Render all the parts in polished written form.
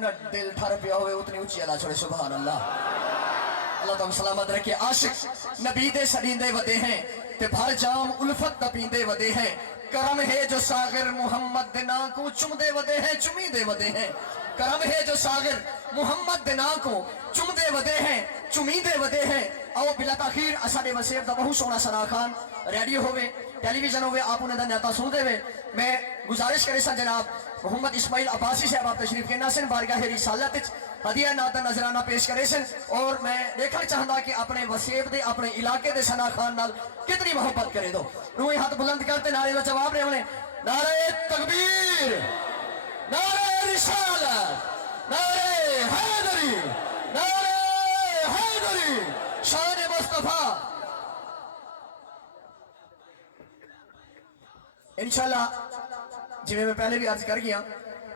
जितना दिल ठर पिया हुए उतनी ऊंची अला छोड़े। सुभान अल्लाह। अल्लाह तुम सलामत रखे। आशिक नबी दे सरींदे वदे हैं ते भर जाम उल्फत दा पींदे वदे हैं। करम है जो सागर मोहम्मद दे नाम को चुमदे वदे हैं, चुमी दे वदे हैं। करम है जो सागर मोहम्मद दे नाम को चुमदे वदे हैं, चुमी दे वदे हैं। आओ बिला ताखीर असाडे वसेब दा बहुत सोहना सना खान रेडियो होवे, टेलीविजन होवे, आप उन्हें न्याता सुनते हुए मैं गुजारिश करे सन जनाब मोहम्मद इस्माइल अब्बासी साहब आप तशरीफ के नासिन बारगाह रिसालत हदिया नाता नजराना पेश करे सन। और मैं देखना चाहता कि अपने वसेब दे अपने इलाके दे सना खान नाल कितनी मोहब्बत करे। दो रूए हाथ बुलंद करते नारे का जवाब रहे होने। नारे तकबीर, नारे रिसालत, नारे हैदरी, नारे हैदरी, शान मुस्तफा। इंशाल्लाह जिਵੇਂ मैं पहले भी अर्ज कर गया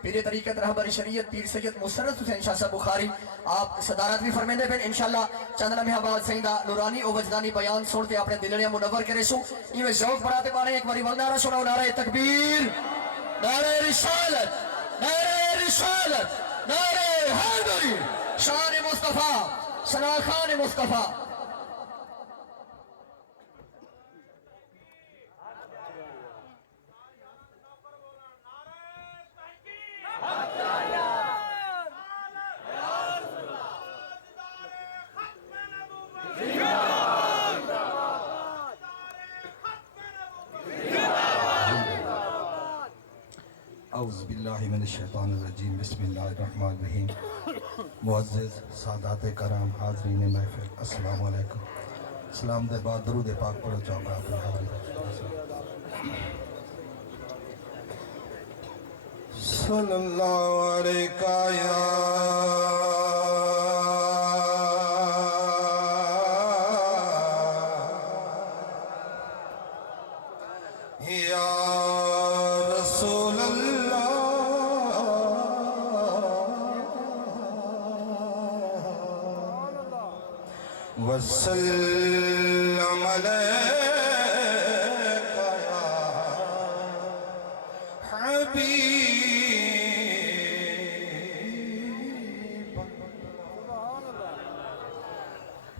पीर तरीकत रहबर शरीयत पीर सैयद मुसर्रत हुसैन शाह साहब बुखारी आप सदारत भी फरमाते फिर इंशाल्लाह चंद लम्हे बाद सईदा नूरानी और वजदानी बयान सुनते अपने दिलड़ियां मुनव्वर करे सो इवें ज़ौक़ बढ़ाते पाने। एक बारी नारा सुनाओ। नारे तकबीर, नारे रिसालत, नारे रिसालत, नारे हैदरी, शान मुस्तफा, सना खान मुस्तफा। औज़ुबिल्लाहि मिनश्शैतानिर्रजीम बिस्मिल्लाहिर्रहमानिर्रहीम। मुअज़्ज़िज़ सादात कराम हाज़रीन महफ़िल अस्सलाम वालेकुम। सलाम दे बाद दरूद पाक पढ़ो चौका सल्लल्लाहु अलैका या वसल्लम अलैका या हबीब।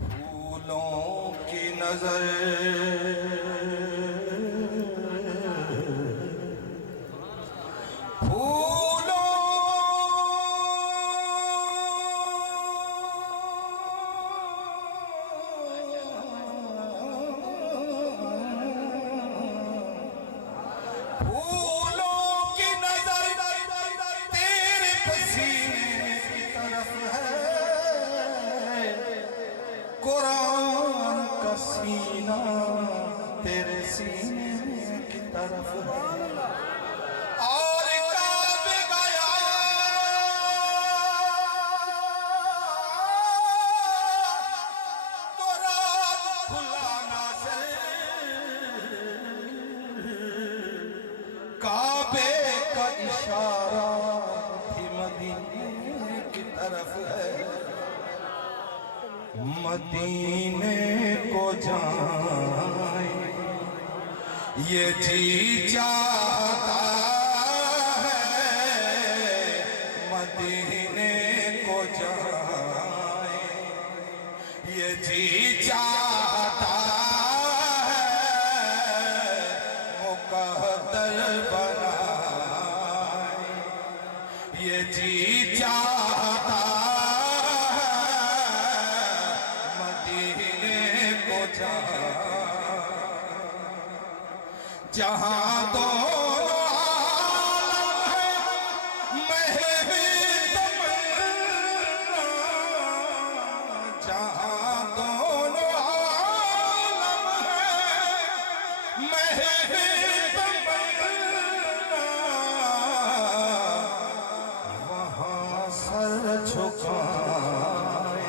फूलों की नजर कुरान का सीना तेरे सीने की तरफ है। और काबे गया तो रात खुला नाज़र। काबे का इशारा भी मदीने की तरफ है। मदीने को जाए ये जी चाहता है। मदीने को जाए ये जी चाहता है। मुक़द्दर बनाए ये जी चाहता जहाँ दोनों आलम है महवी तमन्ना। जहाँ दोनों आलम है महवी तमन्ना। वहाँ सर झुकाए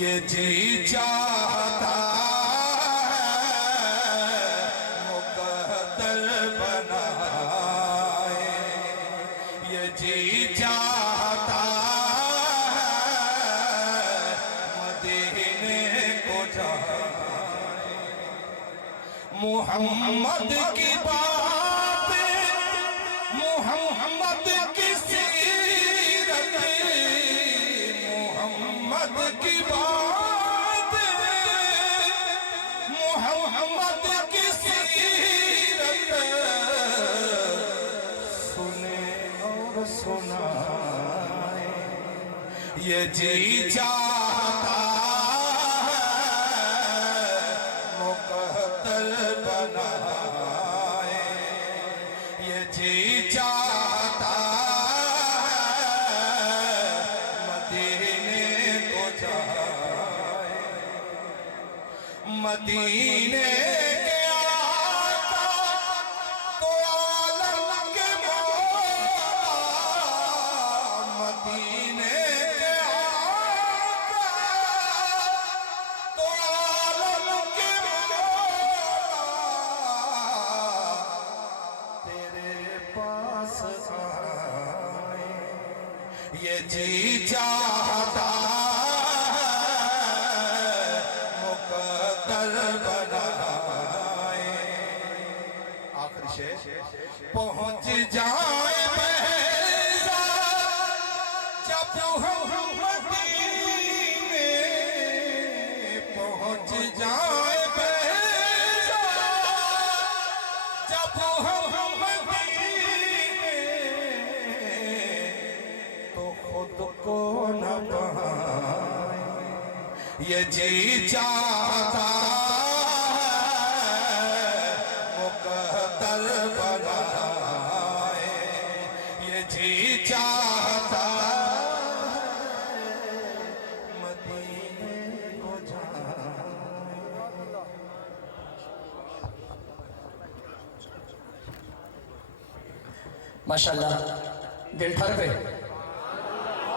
ये जी चाहता जी चाहता है। मदीने को जाए मोहम्मद की बात, मोहम्मद की सीरत जाए, ये जी चाहता मुक़द्दर बनाए, ये जी चाहता मदीने को जाए, मदीने के आका तो आलम के मौला, मदीने के आका तो आलम के मौला, तेरे पास आए, ये जी चाहता मुक़द्दर बनाए। आखिरी शेर, पहुंच जाए महज़ा जब हम मदीने, पहुंच जाए महज़ा जब हम मदीने, तो खुद को न पाए, ये जी चाहता मुक़द्दर बनाए, ये जी चाहता मदीने को जाए। माशाल्लाह, दिल ठर पे